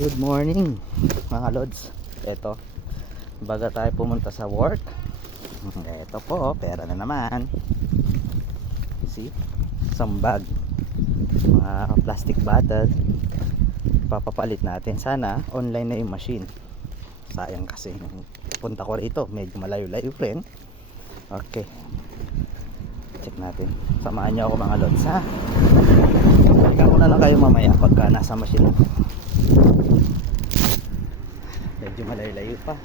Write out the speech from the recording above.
Good morning mga lods. Eto, baga tayo pumunta sa work. Eto po, pera na naman. See, isang bag, mga plastic bottle. Papapalit natin. Sana online na yung machine. Sayang kasi nung punta ko rito, medyo malayo-layo rin. Okay, check natin. Samahan nyo ako mga lods, ha. Balikan ko na lang kayo mamaya pagka nasa machine. Medyo malayo-layo pa.